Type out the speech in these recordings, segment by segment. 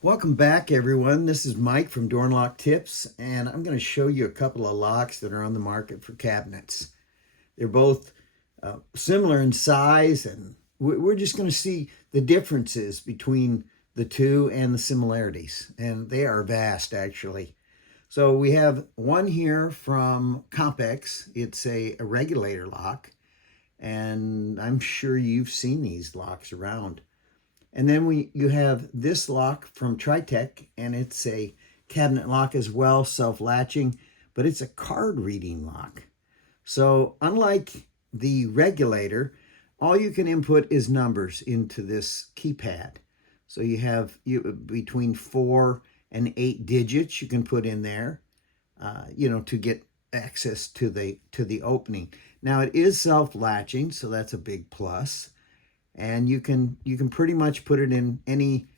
Welcome back, everyone. This is Mike from Door and Lock Tips, and I'm going to show you a couple of locks that are on the market for cabinets. They're both similar in size, and we're just going to see the differences between the two and the similarities, and they are vast, actually. So we have one here from CompX. It's a regulator lock, and I'm sure you've seen these locks around. And then you have this lock from TriTeq, and it's a cabinet lock as well, self-latching, but it's a card reading lock. So unlike the regulator, all you can input is numbers into this keypad. So you have between 4 and 8 digits you can put in there, to get access to the opening. Now it is self-latching, so that's a big plus. And you can pretty much put it in any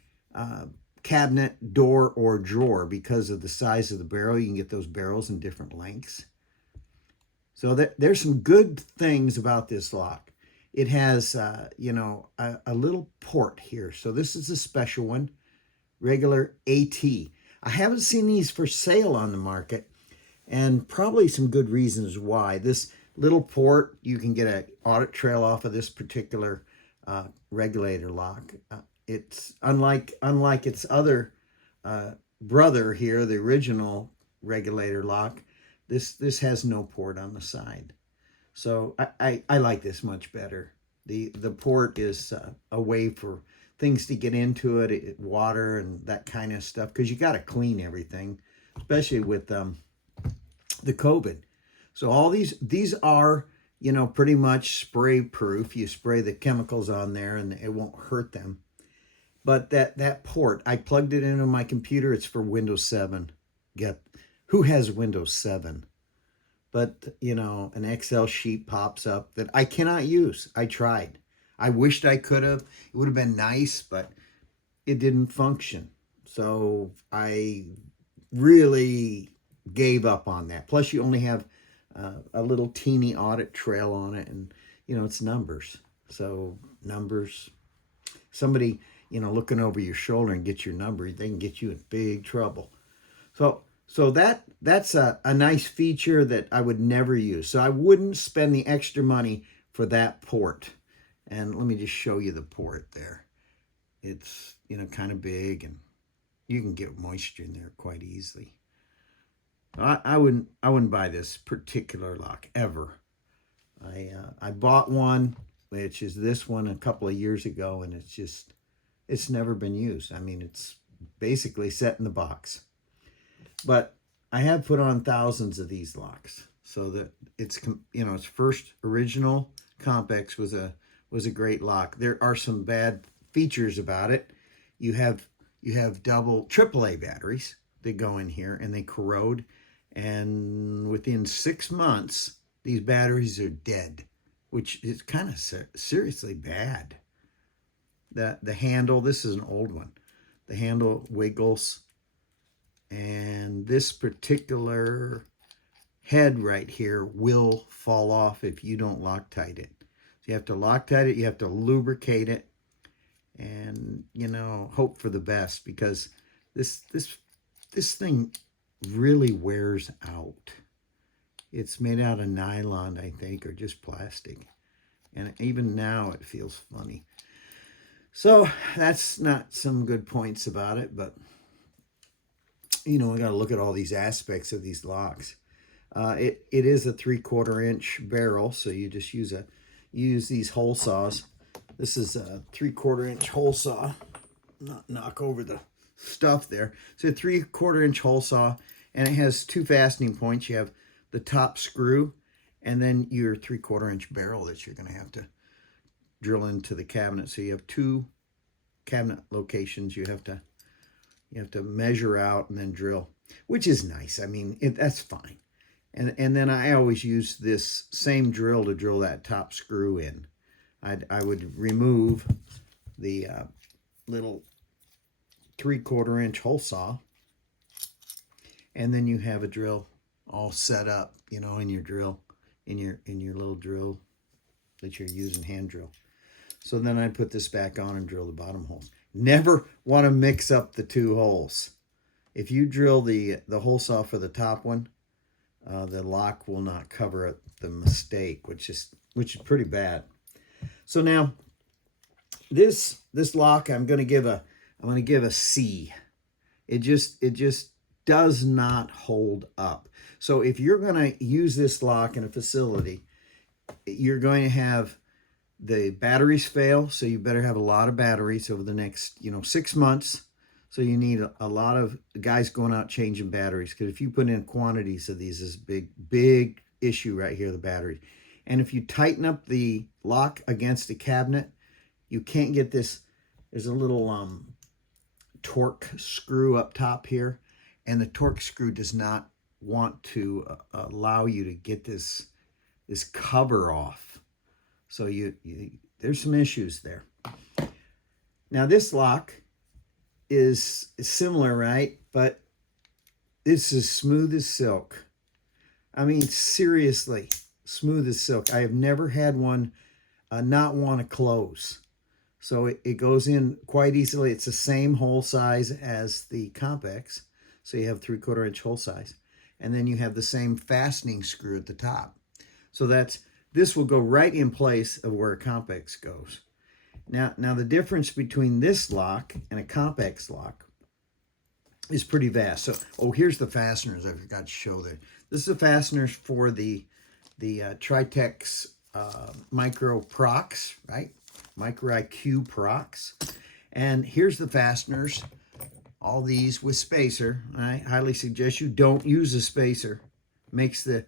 cabinet, door, or drawer because of the size of the barrel. You can get those barrels in different lengths. So there's some good things about this lock. It has, a little port here. So this is a special one, regular AT. I haven't seen these for sale on the market, and probably some good reasons why. This little port, you can get an audit trail off of this particular regulator lock. It's unlike its other brother here, the original regulator lock. This has no port on the side, so I like this much better. The port is a way for things to get into it, water and that kind of stuff, because you got to clean everything, especially with the COVID. So all these are pretty much spray proof. You spray the chemicals on there and it won't hurt them. But that port, I plugged it into my computer. It's for Windows 7. Who has Windows 7? But, an Excel sheet pops up that I cannot use. I tried. I wished I could have. It would have been nice, but it didn't function. So I really gave up on that. Plus, you only have a little teeny audit trail on it, and it's numbers. So numbers, somebody looking over your shoulder and get your number, they can get you in big trouble. So that's a nice feature that I would never use. So I wouldn't spend the extra money for that port. And let me just show you the port there. It's kind of big, and you can get moisture in there quite easily. I wouldn't buy this particular lock ever. I bought one, which is this one, a couple of years ago, and it's never been used. I mean, it's basically set in the box. But I have put on thousands of these locks, so that its first original CompX was a great lock. There are some bad features about it. You have double AAA batteries that go in here, and they corrode. And within 6 months, these batteries are dead, which is kind of seriously bad. The handle, this is an old one. The handle wiggles, and this particular head right here will fall off if you don't Loctite it. So you have to Loctite it, you have to lubricate it, and hope for the best, because this thing really wears out. It's made out of nylon, I think, or just plastic, and even now it feels funny. So that's not some good points about it, but we got to look at all these aspects of these locks. It is a 3/4 inch barrel, so you just use these hole saws. This is a 3/4 inch hole saw. Not knock over the stuff there. So a 3/4 inch hole saw, and it has 2 fastening points. You have the top screw, and then your 3/4 inch barrel that you're going to have to drill into the cabinet. So you have 2 cabinet locations you have to measure out and then drill, which is nice. I mean, that's fine. And then I always use this same drill to drill that top screw in. I would remove the little 3/4 inch hole saw, and then you have a drill all set up, in your drill, in your little drill that you're using, hand drill. So then I put this back on and drill the bottom holes. Never want to mix up the two holes. If you drill the hole saw for the top one, the lock will not cover it, the mistake, which is pretty bad. So now this lock I'm going to give a C. It just does not hold up. So if you're going to use this lock in a facility, you're going to have the batteries fail, so you better have a lot of batteries over the next 6 months. So you need a lot of guys going out changing batteries, because if you put in quantities of these, this is a big issue right here, the battery. And if you tighten up the lock against a cabinet, you can't get this. There's a little torque screw up top here, and the torque screw does not want to allow you to get this cover off. So there's some issues there. Now this lock is similar, right? But this is smooth as silk. I mean, seriously, smooth as silk. I have never had one not want to close. So it goes in quite easily. It's the same hole size as the CompX. So you have 3/4 inch hole size. And then you have the same fastening screw at the top. So this will go right in place of where a CompX goes. Now the difference between this lock and a CompX lock is pretty vast. So, here's the fasteners. I forgot to show that. This is the fasteners for the TriTeq's Micro Prox, right? MicroIQ Prox. And here's the fasteners. All these with spacer. I highly suggest you don't use a spacer. Makes the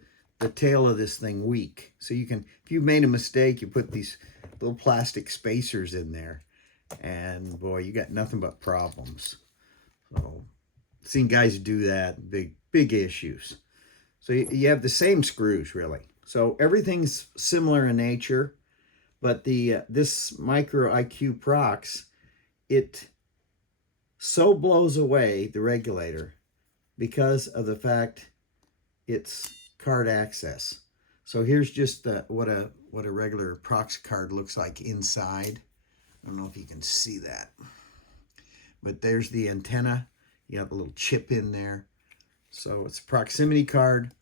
tail of this thing weak. So you can, if you made a mistake, you put these little plastic spacers in there, and boy, you got nothing but problems. So seen guys do that, big issues. So you have the same screws really. So everything's similar in nature, but this MicroIQ Prox, it so blows away the regulator because of the fact it's card access. So here's just what a regular Prox card looks like inside. I don't know if you can see that, but there's the antenna. You have a little chip in there. So it's a proximity card,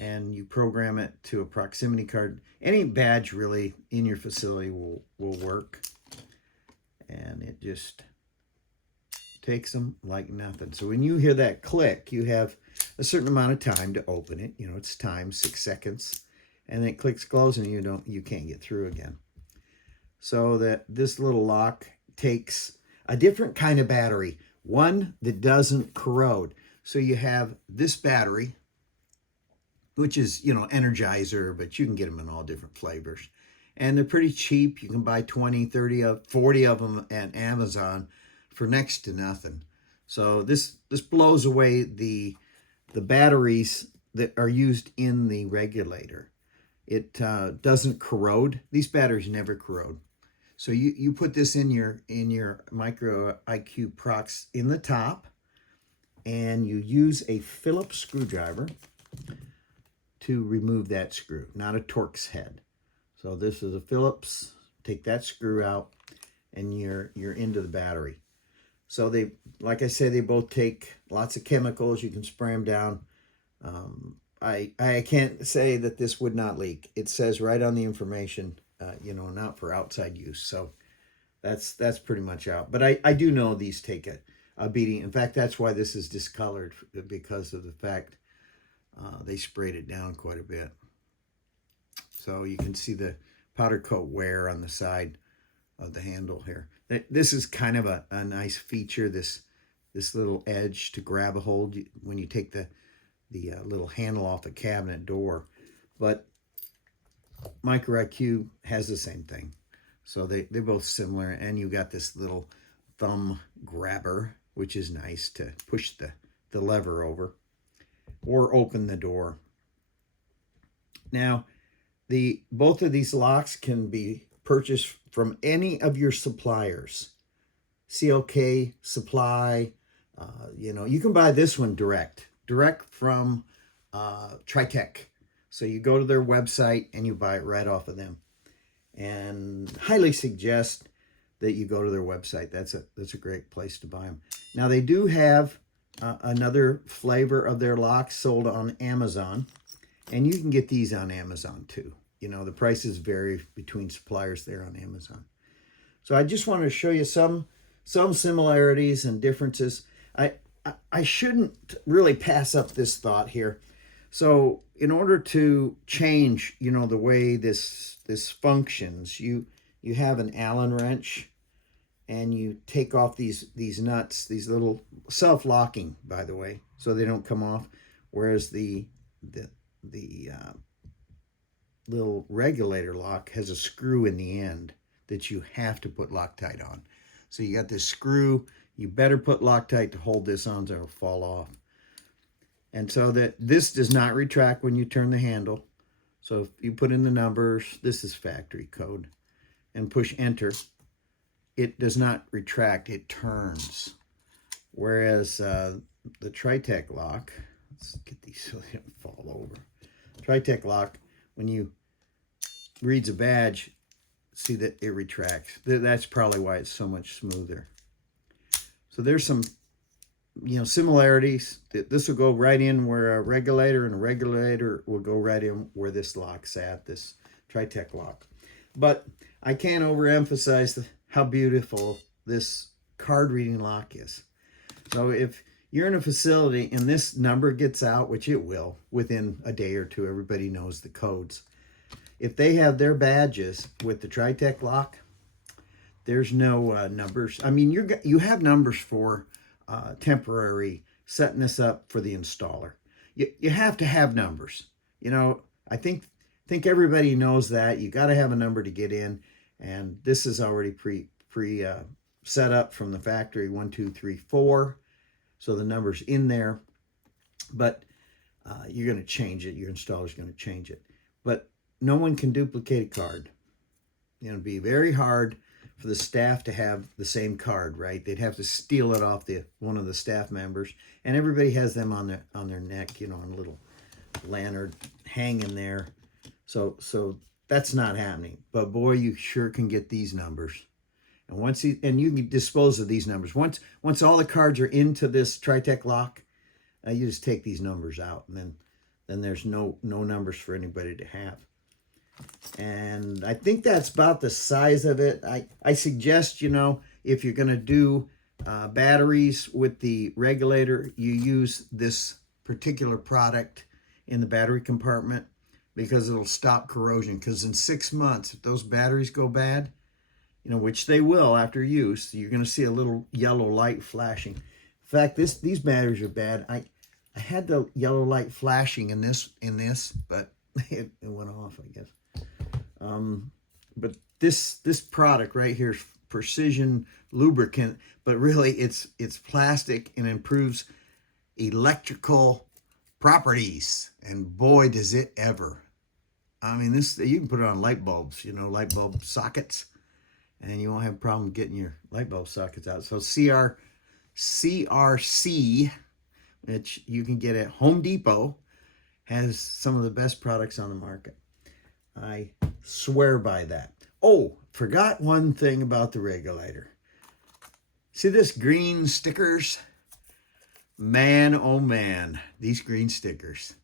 and you program it to a proximity card. Any badge really in your facility will work, and it just takes them like nothing. So when you hear that click, you have a certain amount of time to open it. It's time, 6 seconds, and then it clicks close, and you can't get through again. So this little lock takes a different kind of battery, one that doesn't corrode. So you have this battery, which is Energizer, but you can get them in all different flavors, and they're pretty cheap. You can buy 20, 30, 40 of them at Amazon for next to nothing. So this blows away the batteries that are used in the regulator. It doesn't corrode. These batteries never corrode. So you put this in your MicroIQ Prox in the top, and you use a Phillips screwdriver to remove that screw, not a Torx head. So this is a Phillips. Take that screw out, and you're into the battery. So they, like I said, they both take lots of chemicals. You can spray them down. I can't say that this would not leak. It says right on the information, not for outside use. So that's pretty much out. But I do know these take a beating. In fact, that's why this is discolored, because of the fact they sprayed it down quite a bit. So you can see the powder coat wear on the side of the handle here. This is kind of a nice feature, this little edge to grab a hold when you take the little handle off the cabinet door. But MicroIQ has the same thing. So they're both similar, and you got this little thumb grabber, which is nice to push the lever over or open the door. Now, both of these locks can be purchased from any of your suppliers. CLK Supply, you can buy this one direct from TriTeq. So you go to their website and you buy it right off of them. And highly suggest that you go to their website. That's a great place to buy them. Now they do have another flavor of their locks sold on Amazon, and you can get these on Amazon too. You know, the prices vary between suppliers there on Amazon. So I just wanted to show you some similarities and differences. I shouldn't really pass up this thought here. So in order to change, you know, the way this functions, you have an Allen wrench, and you take off these nuts, these little self-locking, by the way, so they don't come off. Whereas the little regulator lock has a screw in the end that you have to put Loctite on. So you got this screw. You better put Loctite to hold this on so it'll fall off. And so that this does not retract when you turn the handle. So if you put in the numbers, this is factory code, and push enter, it does not retract, it turns. Whereas the TriTeq lock, let's get these so they don't fall over. TriTeq lock, when you reads a badge, see that it retracts. That's probably why it's so much smoother. So there's some, you know, similarities. This will go right in where a regulator will go right in where this lock's at, this TriTeq lock. But I can't overemphasize how beautiful this card reading lock is. So if you're in a facility and this number gets out, which it will within a day or two, everybody knows the codes. If they have their badges with the TriTeq lock, there's no numbers. I mean, you have numbers for temporary setting this up for the installer. You have to have numbers. You know, I think everybody knows that. You got to have a number to get in, and this is already pre set up from the factory, 1, 2, 3, 4. So the number's in there, but you're going to change it. Your installer's going to change it. But no one can duplicate a card. You know, it'd be very hard for the staff to have the same card, right? They'd have to steal it off one of the staff members, and everybody has them on their neck, you know, on a little lanyard hanging there. So that's not happening. But boy, you sure can get these numbers. And you can dispose of these numbers. Once all the cards are into this TriTeq lock, you just take these numbers out, and then there's no numbers for anybody to have. And I think that's about the size of it. I suggest, you know, if you're going to do batteries with the regulator, you use this particular product in the battery compartment, because it'll stop corrosion. Because in 6 months, if those batteries go bad, you know, which they will after use, you're going to see a little yellow light flashing. In fact, these batteries are bad. I had the yellow light flashing in this, but it went off, I guess. But this product right here is precision lubricant, but really it's plastic and improves electrical properties. And boy, does it ever. I mean, you can put it on light bulbs, you know, light bulb sockets, and you won't have a problem getting your light bulb sockets out. So CRC, which you can get at Home Depot, has some of the best products on the market. I swear by that. Oh, forgot one thing about the regulator. See this green stickers? Man, oh man, these green stickers.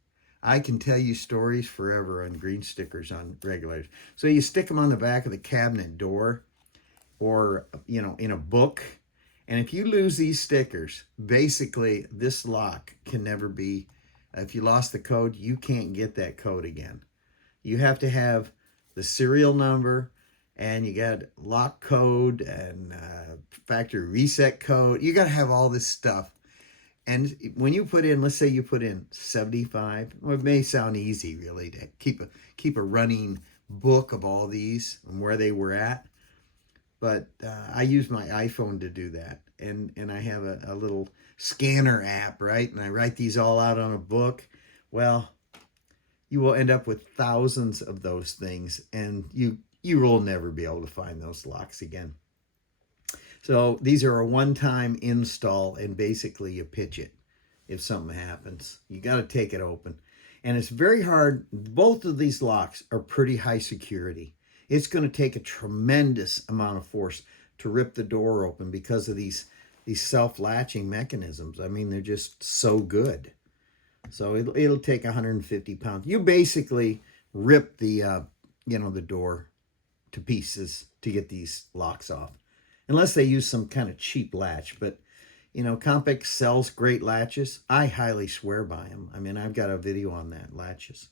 I can tell you stories forever on green stickers on regulators. So you stick them on the back of the cabinet door, or, you know, in a book. And if you lose these stickers, basically this lock can never be, if you lost the code, you can't get that code again. You have to have the serial number, and you got lock code and factory reset code. You got to have all this stuff. And when you put in, let's say you put in 75, well, it may sound easy really to keep a running book of all these and where they were at. But I use my iPhone to do that. And I have a little scanner app, right? And I write these all out on a book. Well, you will end up with thousands of those things, and you will never be able to find those locks again. So these are a one-time install, and basically you pitch it if something happens. You got to take it open. And it's very hard. Both of these locks are pretty high security. It's going to take a tremendous amount of force to rip the door open because of these self-latching mechanisms. I mean, they're just so good. So it'll take 150 pounds. You basically rip the the door to pieces to get these locks off, unless they use some kind of cheap latch. But CompX sells great latches. I highly swear by them. I mean, I've got a video on that, latches.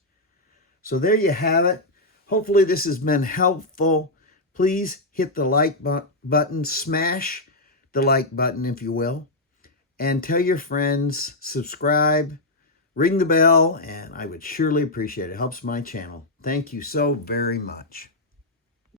So there you have it. Hopefully this has been helpful. Please hit the like button, smash the like button if you will, and tell your friends, subscribe, ring the bell, and I would surely appreciate it. It helps my channel. Thank you so very much.